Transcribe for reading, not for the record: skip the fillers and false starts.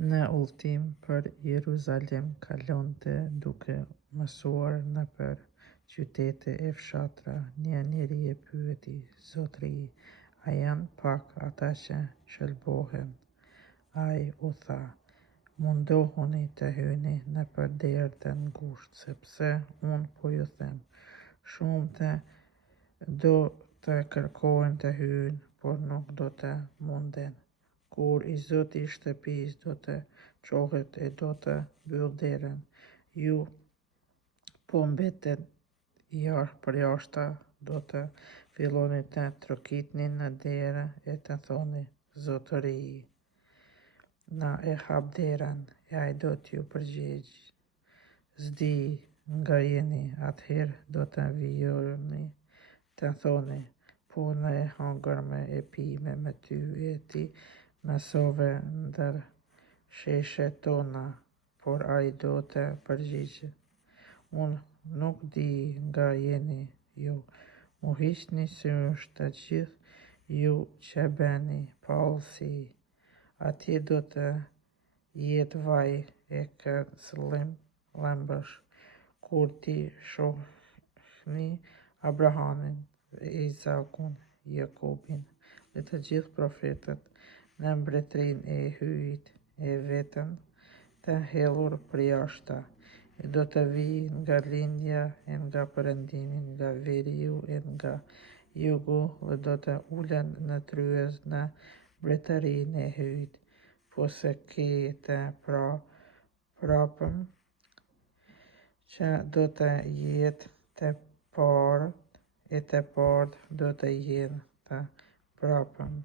Në udhëtim për Jeruzalem kalonte duke mësuar nëpër qytete e fshatra. Një njeri e pyeti: Zotri, a janë pak ata që shëlbohen? Ai u tha: mundohuni të hyni nëpër derë të ngushtë, sepse unë po ju them, shumtë do të kërkojnë të hyjnë, por nuk do të munden. Kur i zoti i shtëpisë do të qohet e do të mbyll derën, ju po mbetet përjashta, do të filloni të trokitni në derë e të thoni: Zotëri, na e hap derën. E ai do t'ju përgjigjë: s'di nga jeni. Atëherë do të vijoni të thoni: po në e hangërme e pime me ty e ti mësove ndër sheshet tona. Por ai do të përgjigjë: unë nuk di nga jeni ju, mu hiqni sysh të gjithë ju që bëni pallësi. Atje do të jetë vaj e këndshëm lëmbësh, kur ti shohni Abrahamin, Izakun, Jakobin dhe të gjithë profetët në mbretërinë e hyjit e vetën të hedhur përjashta. E do të vijë nga lindja e nga perëndimi, nga veriu e nga jugu, dhe do të ulen në tryez në mbretërinë e hyjit. Po se ke të prapëm që do të jetë të parët, e të parët do të jenë të prapëm.